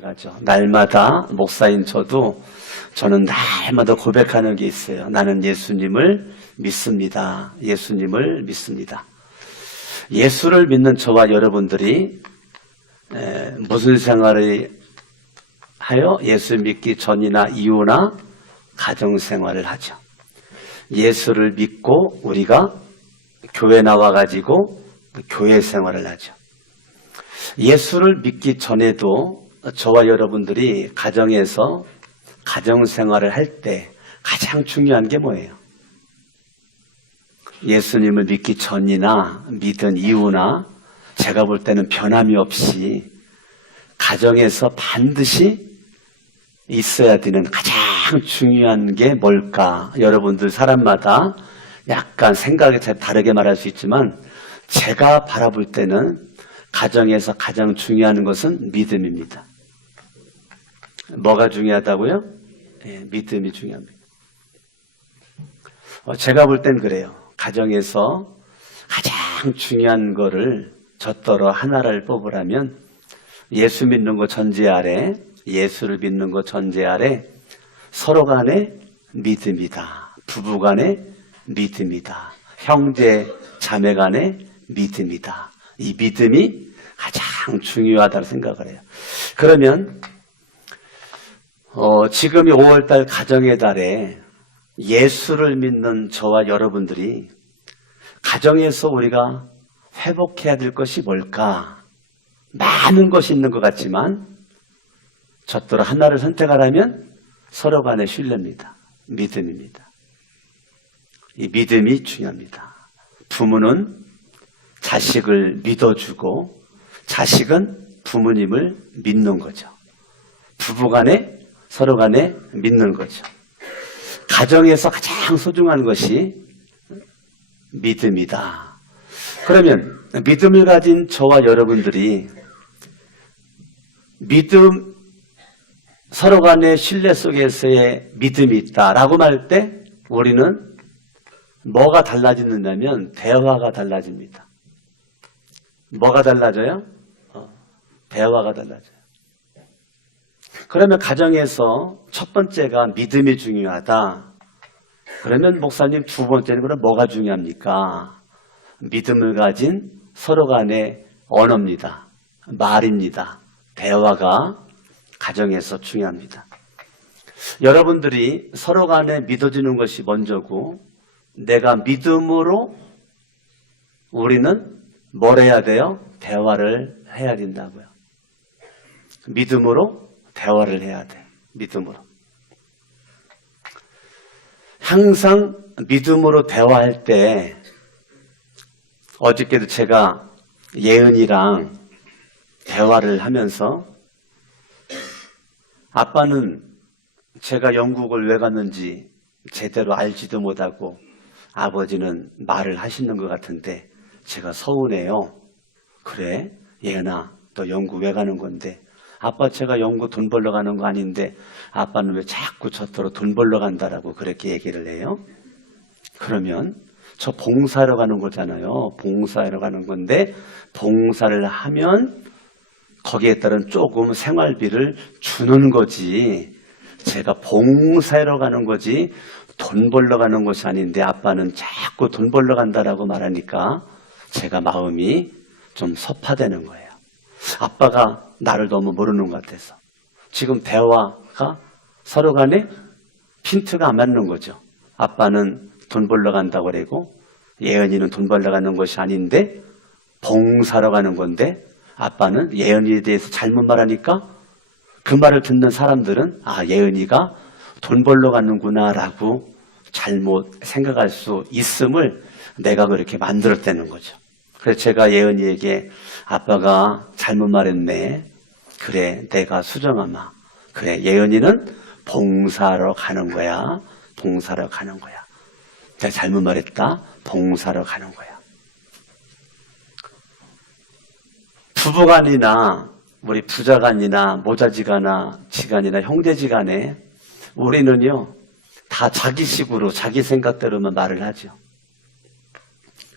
가죠. 날마다 목사인 저는 날마다 고백하는 게 있어요. 나는 예수님을 믿습니다. 예수님을 믿습니다. 예수를 믿는 저와 여러분들이 무슨 생활을 하여 예수 믿기 전이나 이후나 가정생활을 하죠. 예수를 믿고 우리가 교회 나와가지고 교회 생활을 하죠. 예수를 믿기 전에도 저와 여러분들이 가정에서 가정생활을 할 때 가장 중요한 게 뭐예요? 예수님을 믿기 전이나 믿은 이후나 제가 볼 때는 변함이 없이 가정에서 반드시 있어야 되는 가장 중요한 게 뭘까? 여러분들 사람마다 약간 생각이 다르게 말할 수 있지만 제가 바라볼 때는 가정에서 가장 중요한 것은 믿음입니다. 뭐가 중요하다고요? 네, 믿음이 중요합니다. 제가 볼 땐 그래요. 가정에서 가장 중요한 거를 젖더러 하나를 뽑으라면 예수 믿는 거 전제 아래, 예수를 믿는 거 전제 아래 서로 간의 믿음이다. 부부 간의 믿음이다. 형제, 자매 간의 믿음이다. 이 믿음이 가장 중요하다고 생각을 해요. 그러면 지금이 5월달 가정의 달에 예수를 믿는 저와 여러분들이 가정에서 우리가 회복해야 될 것이 뭘까? 많은 것이 있는 것 같지만 젖더러 하나를 선택하라면 서로 간의 신뢰입니다. 믿음입니다. 이 믿음이 중요합니다. 부모는 자식을 믿어주고 자식은 부모님을 믿는 거죠. 부부간에 서로 간에 믿는 거죠. 가정에서 가장 소중한 것이 믿음이다. 그러면 믿음을 가진 저와 여러분들이 믿음, 서로 간의 신뢰 속에서의 믿음이 있다라고 말 때 우리는 뭐가 달라지느냐면 대화가 달라집니다. 뭐가 달라져요? 대화가 달라져요. 그러면 가정에서 첫 번째가 믿음이 중요하다. 그러면 목사님 두 번째는 그럼 뭐가 중요합니까? 믿음을 가진 서로 간의 언어입니다. 말입니다. 대화가 가정에서 중요합니다. 여러분들이 서로 간에 믿어지는 것이 먼저고 내가 믿음으로 우리는 뭘 해야 돼요? 대화를 해야 된다고요. 믿음으로 대화를 해야 돼. 믿음으로. 항상 믿음으로 대화할 때 어저께도 제가 예은이랑 대화를 하면서 아빠는 제가 영국을 왜 갔는지 제대로 알지도 못하고 아버지는 말을 하시는 것 같은데 제가 서운해요. 그래? 예은아, 너 영국 왜 가는 건데? 아빠 제가 영국 돈 벌러 가는 거 아닌데 아빠는 왜 자꾸 저토로 돈 벌러 간다라고 그렇게 얘기를 해요? 그러면 저 봉사하러 가는 거잖아요. 봉사하러 가는 건데 봉사를 하면 거기에 따른 조금 생활비를 주는 거지. 제가 봉사하러 가는 거지 돈 벌러 가는 것이 아닌데 아빠는 자꾸 돈 벌러 간다라고 말하니까 제가 마음이 좀 섭하되는 거예요. 아빠가 나를 너무 모르는 것 같아서. 지금 대화가 서로 간에 핀트가 안 맞는 거죠. 아빠는 돈 벌러 간다고 그러고 예은이는 돈 벌러 가는 것이 아닌데 봉사하러 가는 건데 아빠는 예은이에 대해서 잘못 말하니까 그 말을 듣는 사람들은 아, 예은이가 돈 벌러 가는구나 라고 잘못 생각할 수 있음을 내가 그렇게 만들었다는 거죠. 그래서 제가 예은이에게 아빠가 잘못 말했네. 그래, 내가 수정하마. 그래, 예은이는 봉사하러 가는 거야. 봉사하러 가는 거야. 내가 잘못 말했다. 봉사하러 가는 거야. 부부간이나 우리 부자간이나 모자지간이나 지간이나 형제지간에 우리는요 다 자기식으로 자기 생각대로만 말을 하죠.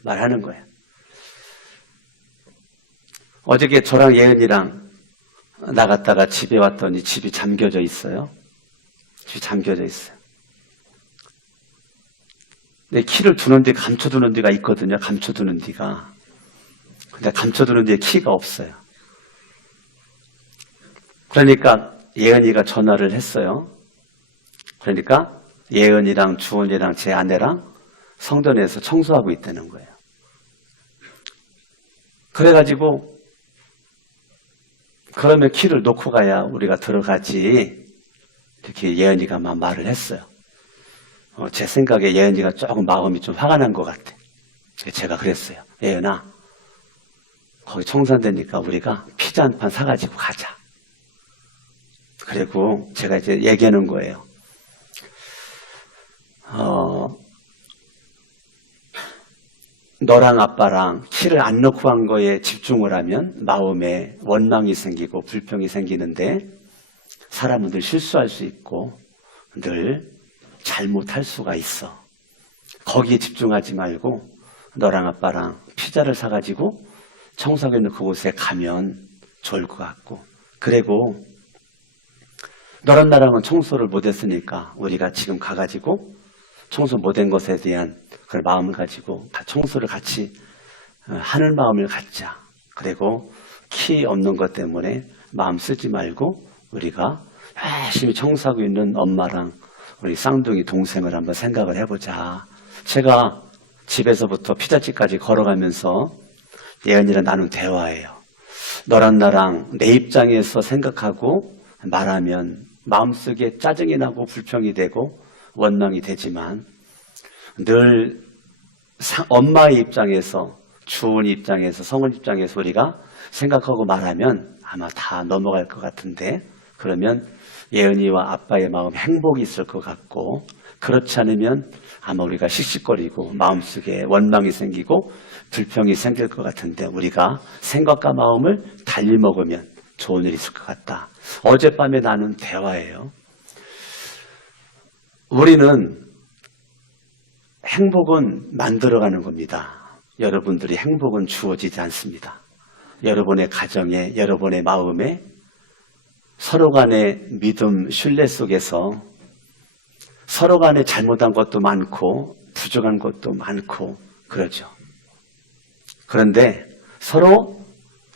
말하는 거예요. 어저께 저랑 예은이랑 나갔다가 집에 왔더니 집이 잠겨져 있어요. 집이 잠겨져 있어요. 근데 키를 두는 데 감춰두는 데가 있거든요. 감춰두는 데가. 근데 감춰두는 데에 키가 없어요. 그러니까 예은이가 전화를 했어요. 그러니까 예은이랑 주원이랑 제 아내랑 성전에서 청소하고 있다는 거예요. 그래가지고 그러면 키를 놓고 가야 우리가 들어가지, 이렇게 예은이가 막 말을 했어요. 제 생각에 예은이가 조금 마음이 좀 화가 난 것 같아. 제가 그랬어요. 예은아, 거기 청산되니까 우리가 피자 한 판 사가지고 가자. 그리고 제가 이제 얘기하는 거예요. 너랑 아빠랑 키를 안 넣고 간 거에 집중을 하면 마음에 원망이 생기고 불평이 생기는데, 사람은 늘 실수할 수 있고 늘 잘못할 수가 있어. 거기에 집중하지 말고 너랑 아빠랑 피자를 사가지고 청소하고 있는 그곳에 가면 좋을 것 같고, 그리고 너랑 나랑은 청소를 못했으니까 우리가 지금 가가지고 청소 못한 것에 대한 그런 마음을 가지고 청소를 같이 하는 마음을 갖자. 그리고 키 없는 것 때문에 마음 쓰지 말고 우리가 열심히 청소하고 있는 엄마랑 우리 쌍둥이 동생을 한번 생각을 해보자. 제가 집에서부터 피자집까지 걸어가면서 예은이랑 나눈 대화예요. 너랑 나랑 내 입장에서 생각하고 말하면 마음속에 짜증이 나고 불평이 되고 원망이 되지만, 늘 엄마의 입장에서, 주원 입장에서, 성은 입장에서 우리가 생각하고 말하면 아마 다 넘어갈 것 같은데, 그러면 예은이와 아빠의 마음에 행복이 있을 것 같고, 그렇지 않으면 아마 우리가 씩씩거리고 마음속에 원망이 생기고 불평이 생길 것 같은데, 우리가 생각과 마음을 달리 먹으면 좋은 일이 있을 것 같다. 어젯밤에 나눈 대화예요. 우리는 행복은 만들어가는 겁니다. 여러분들이 행복은 주어지지 않습니다. 여러분의 가정에, 여러분의 마음에 서로 간의 믿음, 신뢰 속에서 서로 간에 잘못한 것도 많고 부족한 것도 많고 그러죠. 그런데 서로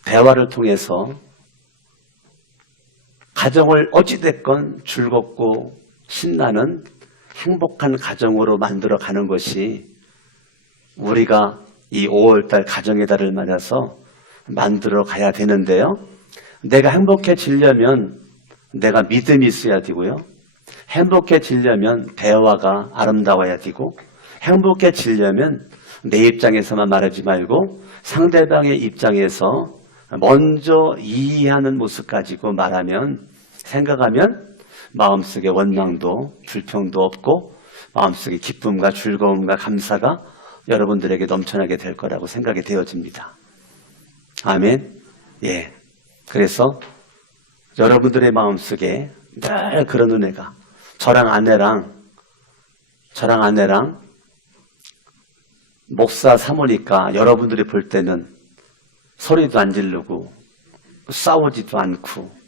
대화를 통해서 가정을 어찌됐건 즐겁고 신나는 행복한 가정으로 만들어가는 것이 우리가 이 5월달 가정의 달을 맞아서 만들어 가야 되는데요. 내가 행복해지려면 내가 믿음이 있어야 되고요. 행복해지려면 대화가 아름다워야 되고, 행복해지려면 내 입장에서만 말하지 말고 상대방의 입장에서 먼저 이해하는 모습 가지고 말하면, 생각하면 마음속에 원망도 불평도 없고 마음속에 기쁨과 즐거움과 감사가 여러분들에게 넘쳐나게 될 거라고 생각이 되어집니다. 아멘. 예. 그래서 여러분들의 마음속에 늘 그런 은혜가, 저랑 아내랑 목사 사모니까 여러분들이 볼 때는 소리도 안 지르고 싸우지도 않고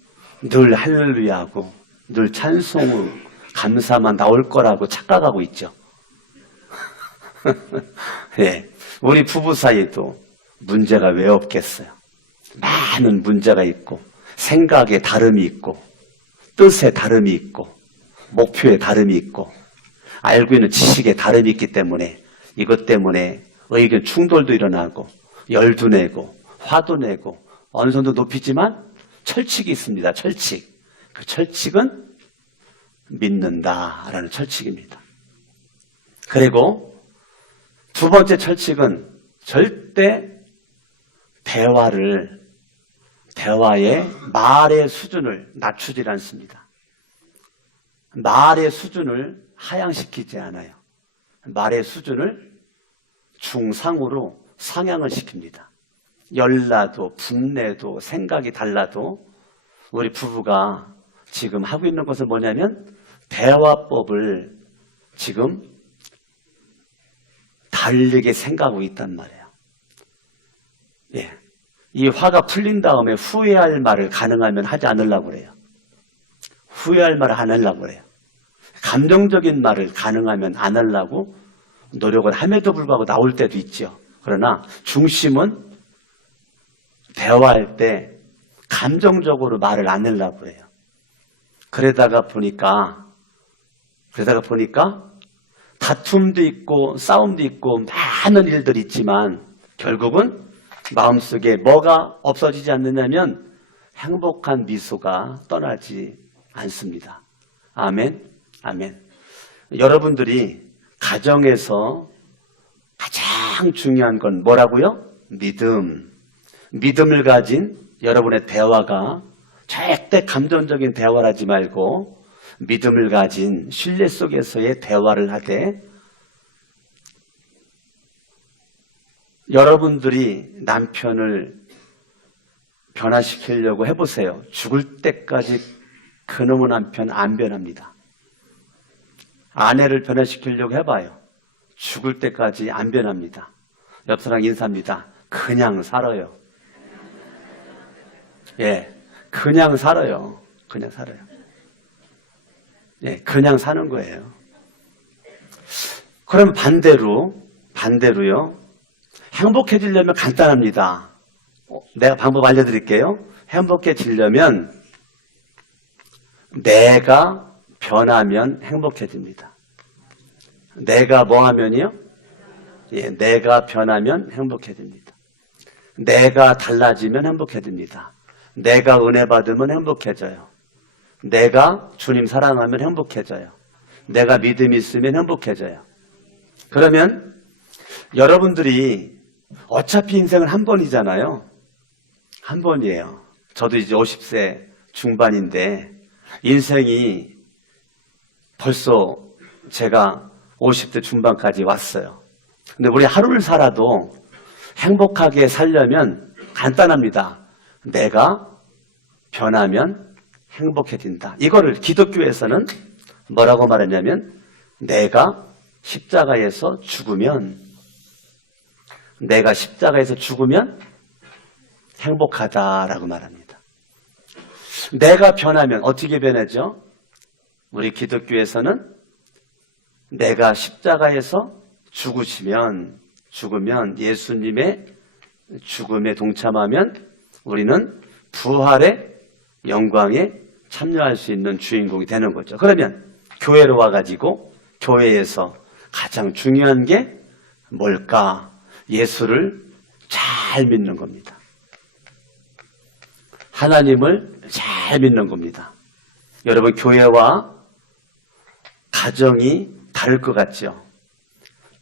늘 할렐루야하고 늘 찬송으로 감사만 나올 거라고 착각하고 있죠. 예, 우리 부부 사이도 문제가 왜 없겠어요. 많은 문제가 있고 생각에 다름이 있고 뜻에 다름이 있고 목표에 다름이 있고 알고 있는 지식에 다름이 있기 때문에, 이것 때문에 의견 충돌도 일어나고 열도 내고 화도 내고 어느 정도 높이지만 철칙이 있습니다. 철칙. 그 철칙은 믿는다라는 철칙입니다. 그리고 두 번째 철칙은 절대 대화의 말의 수준을 낮추지 않습니다. 말의 수준을 하향시키지 않아요. 말의 수준을 중상으로 상향을 시킵니다. 열나도 분내도 생각이 달라도 우리 부부가 지금 하고 있는 것은 뭐냐면 대화법을 지금 다르게 생각하고 있단 말이에요. 예. 이 화가 풀린 다음에 후회할 말을 가능하면 하지 않으려고 그래요. 후회할 말을 안 하려고 그래요. 감정적인 말을 가능하면 안 하려고 노력을 함에도 불구하고 나올 때도 있죠. 그러나 중심은 대화할 때 감정적으로 말을 안 하려고 해요. 그러다가 보니까 다툼도 있고 싸움도 있고 많은 일들이 있지만 결국은 마음속에 뭐가 없어지지 않느냐면 행복한 미소가 떠나지 않습니다. 아멘, 아멘. 여러분들이 가정에서 가장 중요한 건 뭐라고요? 믿음. 믿음을 가진 여러분의 대화가 절대 감정적인 대화를 하지 말고 믿음을 가진 신뢰 속에서의 대화를 하되 여러분들이 남편을 변화시키려고 해보세요. 죽을 때까지 그놈의 남편 안 변합니다. 아내를 변화시키려고 해봐요. 죽을 때까지 안 변합니다. 옆 사람 인사합니다. 그냥 살아요. 예, 그냥 살아요. 그냥 살아요. 예, 그냥 사는 거예요. 그럼 반대로요. 행복해지려면 간단합니다. 내가 방법 알려드릴게요. 행복해지려면 내가 변하면 행복해집니다. 내가 뭐 하면요? 예, 내가 변하면 행복해집니다. 내가 달라지면 행복해집니다. 내가 은혜 받으면 행복해져요. 내가 주님 사랑하면 행복해져요. 내가 믿음이 있으면 행복해져요. 그러면 여러분들이 어차피 인생은 한 번이잖아요. 한 번이에요. 저도 이제 50세 중반인데 인생이 벌써 제가 50대 중반까지 왔어요. 근데 우리 하루를 살아도 행복하게 살려면 간단합니다. 내가 변하면 행복해진다. 이거를 기독교에서는 뭐라고 말하냐면 내가 십자가에서 죽으면 행복하다라고 말합니다. 내가 변하면 어떻게 변하죠? 우리 기독교에서는 내가 십자가에서 죽으면 예수님의 죽음에 동참하면 우리는 부활의 영광에 참여할 수 있는 주인공이 되는 거죠. 그러면 교회로 와가지고 교회에서 가장 중요한 게 뭘까? 예수를 잘 믿는 겁니다. 하나님을 잘 믿는 겁니다. 여러분 교회와 가정이 다를 것 같죠?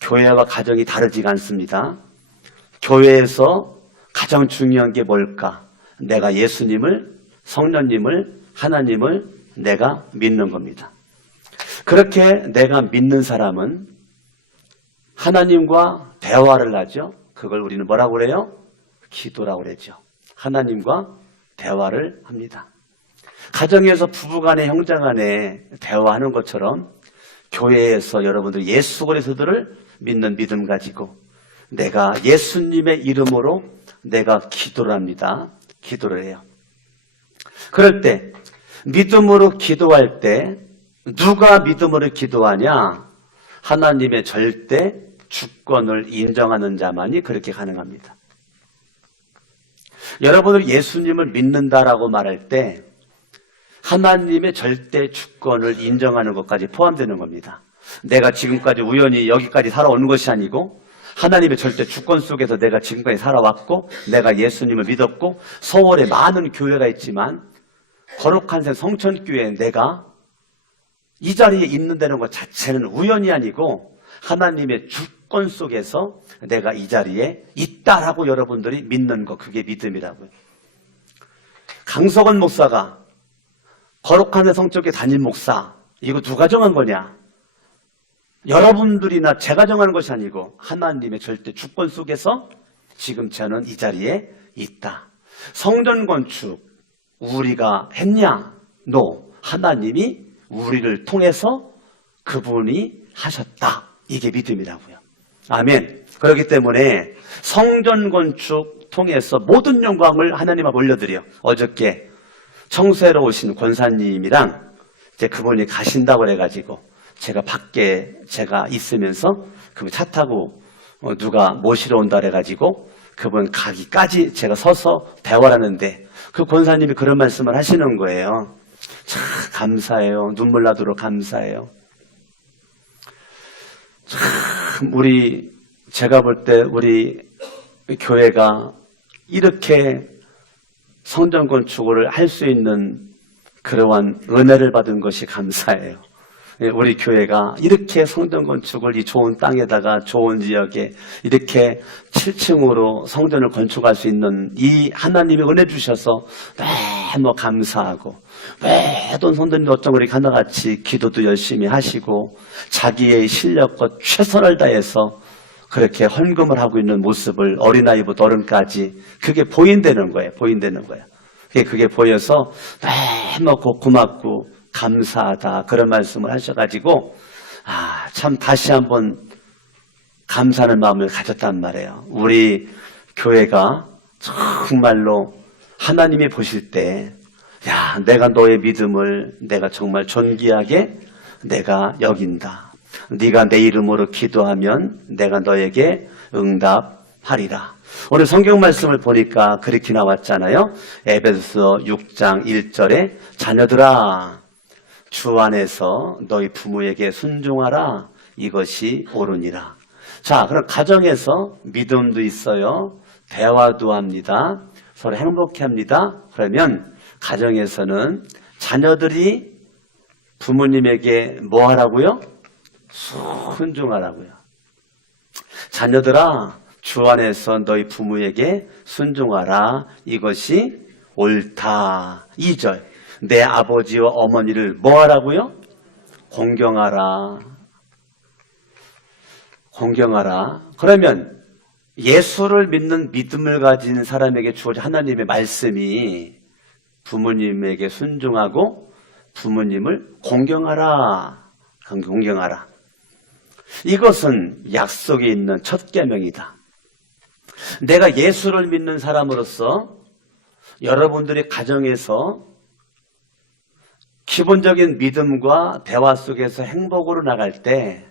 교회와 가정이 다르지가 않습니다. 교회에서 가장 중요한 게 뭘까? 내가 예수님을, 성령님을, 하나님을 내가 믿는 겁니다. 그렇게 내가 믿는 사람은 하나님과 대화를 하죠. 그걸 우리는 뭐라고 그래요? 기도라고 그러죠. 하나님과 대화를 합니다. 가정에서 부부간에 형제간에 대화하는 것처럼 교회에서 여러분들 예수 그리스도를 믿는 믿음 가지고 내가 예수님의 이름으로 내가 기도를 합니다. 기도를 해요. 그럴 때 믿음으로 기도할 때 누가 믿음으로 기도하냐? 하나님의 절대 주권을 인정하는 자만이 그렇게 가능합니다. 여러분을 예수님을 믿는다라고 말할 때 하나님의 절대 주권을 인정하는 것까지 포함되는 겁니다. 내가 지금까지 우연히 여기까지 살아오는 것이 아니고 하나님의 절대 주권 속에서 내가 지금까지 살아왔고 내가 예수님을 믿었고 서울에 많은 교회가 있지만 거룩한 생 성천교회에 내가 이 자리에 있는다는 것 자체는 우연이 아니고 하나님의 주권 속에서 내가 이 자리에 있다라고 여러분들이 믿는 것, 그게 믿음이라고요. 강석원 목사가 거룩한 생 성천교회 담임 목사, 이거 누가 정한 거냐? 여러분들이나 제가 정하는 것이 아니고 하나님의 절대 주권 속에서 지금 저는 이 자리에 있다. 성전 건축 우리가 했냐? No. 하나님이 우리를 통해서 그분이 하셨다. 이게 믿음이라고요. 아멘. 그렇기 때문에 성전 건축 통해서 모든 영광을 하나님 앞에 올려드려. 어저께 청소하러 오신 권사님이랑 이제 그분이 가신다고 그래가지고 제가 밖에 제가 있으면서 그분 차 타고 누가 모시러 온다 그래가지고 그분 가기까지 제가 서서 대화를 하는데 그 권사님이 그런 말씀을 하시는 거예요. 참 감사해요. 눈물 나도록 감사해요. 참 제가 볼 때 우리 교회가 이렇게 성전 건축을 할 수 있는 그러한 은혜를 받은 것이 감사해요. 우리 교회가 이렇게 성전 건축을 이 좋은 땅에다가 좋은 지역에 이렇게 7층으로 성전을 건축할 수 있는 이 하나님이 은혜 주셔서 너무 감사하고 모든 성도님들 어쩜 그렇게 하나같이 기도도 열심히 하시고 자기의 실력과 최선을 다해서 그렇게 헌금을 하고 있는 모습을 어린아이부터 어른까지 그게 보인다는 거예요. 보인다는 거예요. 그게 보여서 너무 고맙고 감사하다 그런 말씀을 하셔가지고 참 다시 한번 감사하는 마음을 가졌단 말이에요. 우리 교회가 정말로 하나님이 보실 때 내가 너의 믿음을 내가 정말 존귀하게 내가 여긴다. 네가 내 이름으로 기도하면 내가 너에게 응답하리라. 오늘 성경 말씀을 보니까 그렇게 나왔잖아요. 에베소서 6장 1절에 자녀들아 주 안에서 너희 부모에게 순종하라. 이것이 옳으니라. 자, 그럼 가정에서 믿음도 있어요. 대화도 합니다. 서로 행복해 합니다. 그러면 가정에서는 자녀들이 부모님에게 뭐 하라고요? 순종하라고요. 자녀들아 주 안에서 너희 부모에게 순종하라. 이것이 옳다. 2절 내 아버지와 어머니를 뭐 하라고요? 공경하라. 공경하라. 그러면 예수를 믿는 믿음을 가진 사람에게 주어진 하나님의 말씀이 부모님에게 순종하고 부모님을 공경하라. 공경하라. 이것은 약속에 있는 첫 계명이다. 내가 예수를 믿는 사람으로서 여러분들의 가정에서 기본적인 믿음과 대화 속에서 행복으로 나갈 때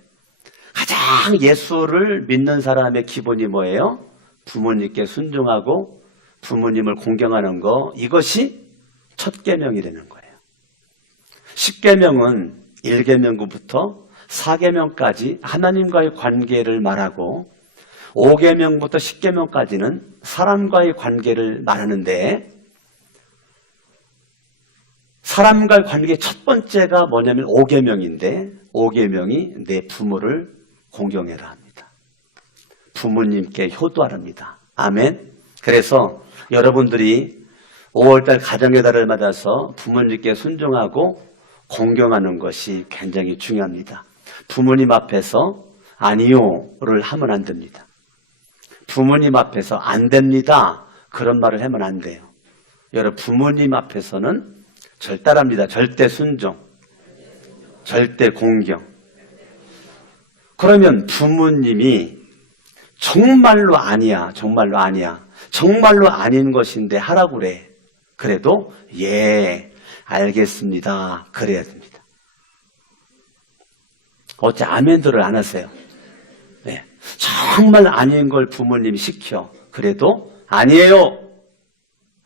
가장 예수를 믿는 사람의 기본이 뭐예요? 부모님께 순종하고 부모님을 공경하는 거. 이것이 첫 계명이라는 거예요. 10계명은 1계명부터 4계명까지 하나님과의 관계를 말하고 5계명부터 10계명까지는 사람과의 관계를 말하는데 사람과의 관계의 첫 번째가 뭐냐면 5계명인데 5계명이 내 부모를 공경해라 합니다. 부모님께 효도하랍니다. 아멘. 그래서 여러분들이 5월달 가정의 달을 맞아서 부모님께 순종하고 공경하는 것이 굉장히 중요합니다. 부모님 앞에서 아니요를 하면 안 됩니다. 부모님 앞에서 안 됩니다. 그런 말을 하면 안 돼요. 여러분 부모님 앞에서는 절대랍니다. 절대 순종, 절대 공경. 그러면 부모님이 정말로 아니야, 정말로 아니야, 정말로 아닌 것인데 하라고 그래. 그래도 예, 알겠습니다. 그래야 됩니다. 어째 아멘들을 안 하세요? 네. 정말 아닌 걸 부모님이 시켜. 그래도 아니에요.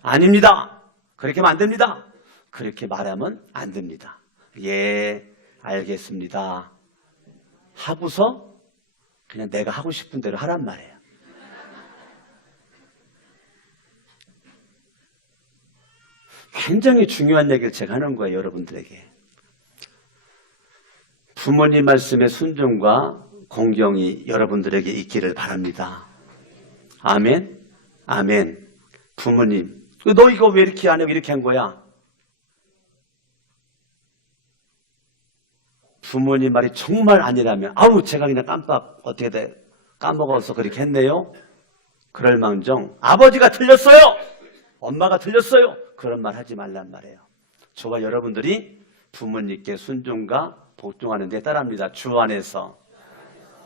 아닙니다. 그렇게 하면 안 됩니다. 그렇게 말하면 안 됩니다. 예, 알겠습니다. 하고서 그냥 내가 하고 싶은 대로 하란 말이에요. 굉장히 중요한 얘기를 제가 하는 거예요, 여러분들에게. 부모님 말씀의 순종과 공경이 여러분들에게 있기를 바랍니다. 아멘? 아멘. 부모님, 너 이거 왜 이렇게 안 해? 이렇게 한 거야? 부모님 말이 정말 아니라면 아우 제가 그냥 깜빡 어떻게 돼 까먹어서 그렇게 했네요. 그럴 망정 아버지가 틀렸어요. 엄마가 틀렸어요. 그런 말 하지 말란 말이에요. 저와 여러분들이 부모님께 순종과 복종하는 데 따릅니다. 주 안에서.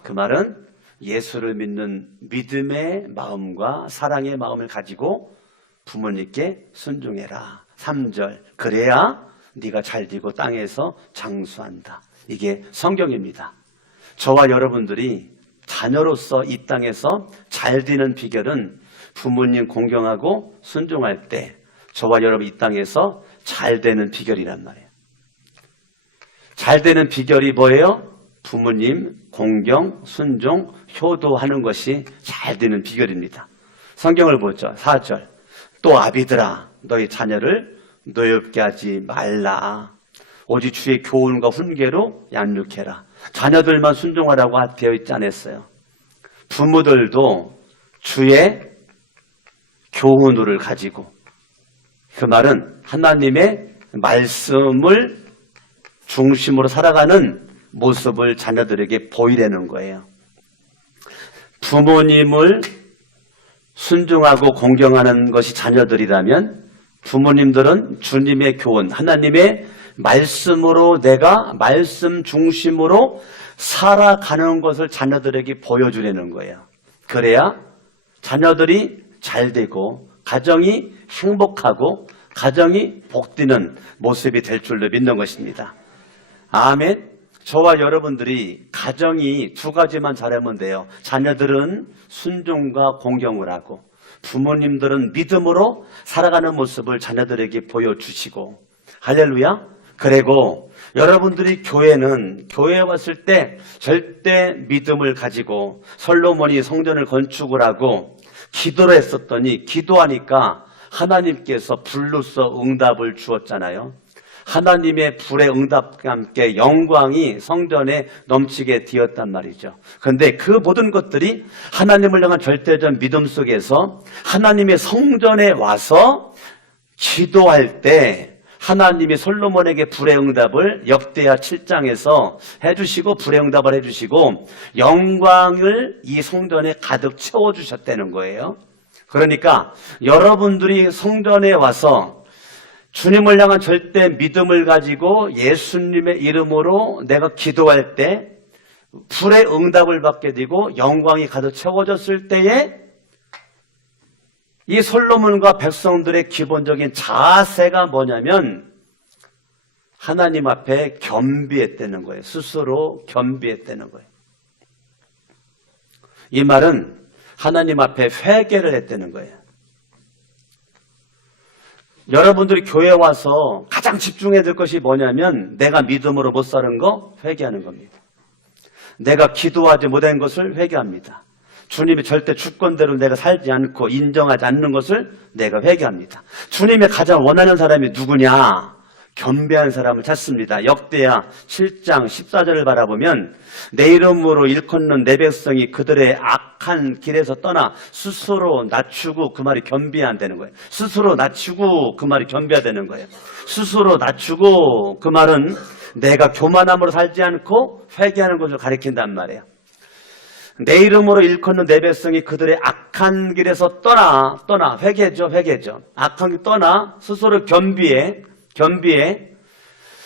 그 말은 예수를 믿는 믿음의 마음과 사랑의 마음을 가지고 부모님께 순종해라. 3절, 그래야 네가 잘되고 땅에서 장수한다. 이게 성경입니다. 저와 여러분들이 자녀로서 이 땅에서 잘되는 비결은 부모님 공경하고 순종할 때 저와 여러분 이 땅에서 잘되는 비결이란 말이에요. 잘되는 비결이 뭐예요? 부모님 공경, 순종, 효도하는 것이 잘되는 비결입니다. 성경을 보죠. 4절, 또 아비들아 너희 자녀를 노엽게 하지 말라. 오직 주의 교훈과 훈계로 양육해라. 자녀들만 순종하라고 되어 있지 않았어요. 부모들도 주의 교훈을 가지고, 그 말은 하나님의 말씀을 중심으로 살아가는 모습을 자녀들에게 보이려는 거예요. 부모님을 순종하고 공경하는 것이 자녀들이라면 부모님들은 주님의 교훈, 하나님의 말씀으로 내가 말씀 중심으로 살아가는 것을 자녀들에게 보여주려는 거예요. 그래야 자녀들이 잘 되고 가정이 행복하고 가정이 복되는 모습이 될 줄로 믿는 것입니다. 아멘. 저와 여러분들이 가정이 두 가지만 잘하면 돼요. 자녀들은 순종과 공경을 하고 부모님들은 믿음으로 살아가는 모습을 자녀들에게 보여주시고, 할렐루야. 그리고 여러분들이 교회에 왔을 때 절대 믿음을 가지고 솔로몬이 성전을 건축을 하고 기도를 했었더니 기도하니까 하나님께서 불로써 응답을 주었잖아요. 하나님의 불의 응답과 함께 영광이 성전에 넘치게 되었단 말이죠. 그런데 그 모든 것들이 하나님을 향한 절대적 믿음 속에서 하나님의 성전에 와서 기도할 때 하나님이 솔로몬에게 불의 응답을 역대하 7장에서 해주시고 불의 응답을 해주시고 영광을 이 성전에 가득 채워주셨다는 거예요. 그러니까 여러분들이 성전에 와서 주님을 향한 절대 믿음을 가지고 예수님의 이름으로 내가 기도할 때 불의 응답을 받게 되고 영광이 가득 채워졌을 때에 이 솔로몬과 백성들의 기본적인 자세가 뭐냐면 하나님 앞에 겸비했다는 거예요. 스스로 겸비했다는 거예요. 이 말은 하나님 앞에 회개를 했다는 거예요. 여러분들이 교회 와서 가장 집중해야 될 것이 뭐냐면 내가 믿음으로 못 사는 거 회개하는 겁니다. 내가 기도하지 못한 것을 회개합니다. 주님이 절대 주권대로 내가 살지 않고 인정하지 않는 것을 내가 회개합니다. 주님이 가장 원하는 사람이 누구냐? 겸비한 사람을 찾습니다. 역대하 7장 14절을 바라보면 내 이름으로 일컫는 내 백성이 그들의 악한 길에서 떠나 스스로 낮추고, 그 말이 겸비한다는 거예요. 스스로 낮추고 그 말이 겸비하다는 거예요. 스스로 낮추고 그 말은 내가 교만함으로 살지 않고 회개하는 것을 가리킨단 말이에요. 내 이름으로 일컫는 내 백성이 그들의 악한 길에서 떠나 회개죠. 악한 길 떠나 스스로 겸비해.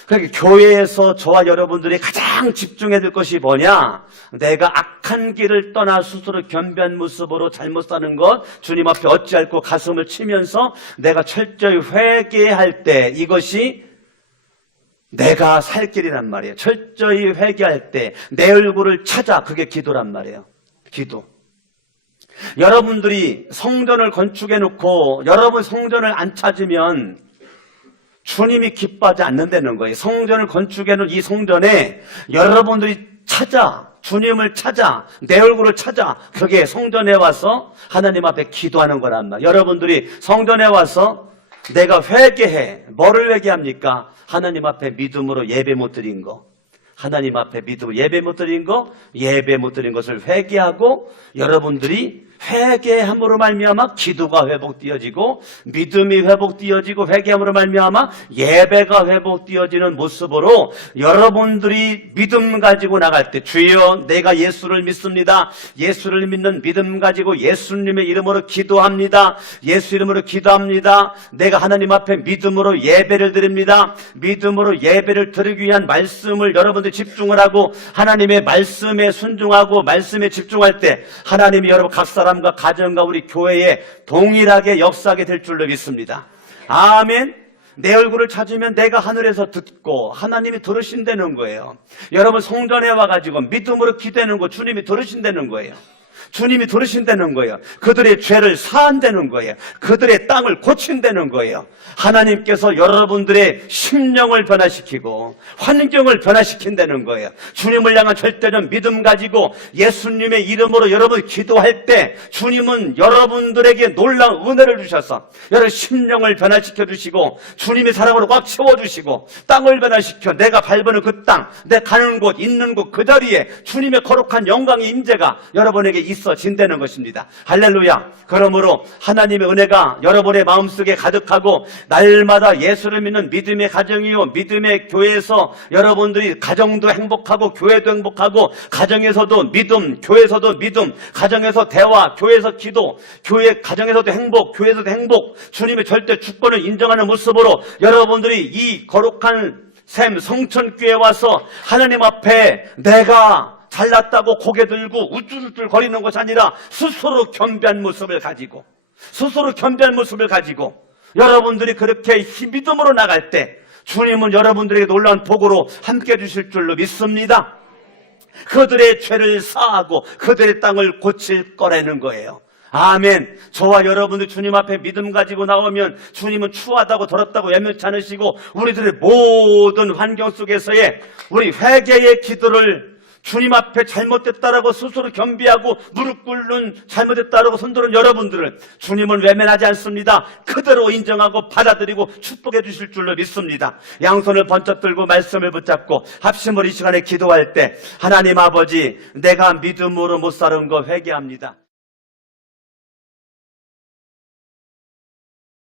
그러니까 교회에서 저와 여러분들이 가장 집중해야 될 것이 뭐냐? 내가 악한 길을 떠나 스스로 겸비한 모습으로 잘못 사는 것, 주님 앞에 어찌할꼬 가슴을 치면서 내가 철저히 회개할 때 이것이 내가 살 길이란 말이에요. 철저히 회개할 때 내 얼굴을 찾아, 그게 기도란 말이에요. 기도. 여러분들이 성전을 건축해 놓고 여러분 성전을 안 찾으면 주님이 기뻐하지 않는다는 거예요. 성전을 건축해 놓은 이 성전에 여러분들이 찾아, 주님을 찾아, 내 얼굴을 찾아, 그게 성전에 와서 하나님 앞에 기도하는 거란 말이에요. 여러분들이 성전에 와서 내가 회개해. 뭐를 회개합니까? 하나님 앞에 믿음으로 예배 못 드린 거, 하나님 앞에 믿음으로 예배 못 드린 거, 예배 못 드린 것을 회개하고 여러분들이 회개함으로 말미암아 기도가 회복되어지고 믿음이 회복되어지고 회개함으로 말미암아 예배가 회복되어지는 모습으로 여러분들이 믿음 가지고 나갈 때 주여 내가 예수를 믿습니다. 예수를 믿는 믿음 가지고 예수님의 이름으로 기도합니다. 예수 이름으로 기도합니다. 내가 하나님 앞에 믿음으로 예배를 드립니다. 믿음으로 예배를 드리기 위한 말씀을 여러분들이 것에 집중을 하고 하나님의 말씀에 순종하고 말씀에 집중할 때 하나님이 여러분 각 사람과 가정과 우리 교회에 동일하게 역사하게 될 줄로 믿습니다. 아멘. 내 얼굴을 찾으면 내가 하늘에서 듣고 하나님이 들으신다는 거예요. 여러분 성전에 와가지고 믿음으로 기대는 거 주님이 들으신다는 거예요. 주님이 들으신다는 거예요. 그들의 죄를 사한다는 거예요. 그들의 땅을 고친다는 거예요. 하나님께서 여러분들의 심령을 변화시키고 환경을 변화시킨다는 거예요. 주님을 향한 절대적 믿음 가지고 예수님의 이름으로 여러분 기도할 때 주님은 여러분들에게 놀라운 은혜를 주셔서 여러분 심령을 변화시켜 주시고 주님의 사랑으로 꽉 채워주시고 땅을 변화시켜 내가 밟는 그 땅, 내 가는 곳, 있는 곳 그 자리에 주님의 거룩한 영광의 임재가 여러분에게 있어진다는 것입니다. 할렐루야. 그러므로 하나님의 은혜가 여러분의 마음속에 가득하고 날마다 예수를 믿는 믿음의 가정이요 믿음의 교회에서 여러분들이 가정도 행복하고 교회도 행복하고 가정에서도 믿음, 교회에서도 믿음, 가정에서 대화, 교회에서 기도, 교회 가정에서도 행복, 교회에서도 행복, 주님의 절대 주권을 인정하는 모습으로 여러분들이 이 거룩한 샘 성천교회에 와서 하나님 앞에 내가 잘났다고 고개 들고 우쭐우쭐 거리는 것이 아니라 스스로 겸비한 모습을 가지고 여러분들이 그렇게 믿음으로 나갈 때 주님은 여러분들에게 놀라운 복으로 함께 해주실 줄로 믿습니다. 그들의 죄를 사하고 그들의 땅을 고칠 거라는 거예요. 아멘. 저와 여러분들 주님 앞에 믿음 가지고 나오면 주님은 추하다고 더럽다고 외면치 않으시고 우리들의 모든 환경 속에서의 우리 회개의 기도를 주님 앞에 잘못됐다라고 스스로 겸비하고 무릎 꿇는 잘못됐다라고 손드는 여러분들을 주님은 외면하지 않습니다. 그대로 인정하고 받아들이고 축복해 주실 줄로 믿습니다. 양손을 번쩍 들고 말씀을 붙잡고 합심으로 이 시간에 기도할 때 하나님 아버지 내가 믿음으로 못 사는 거 회개합니다.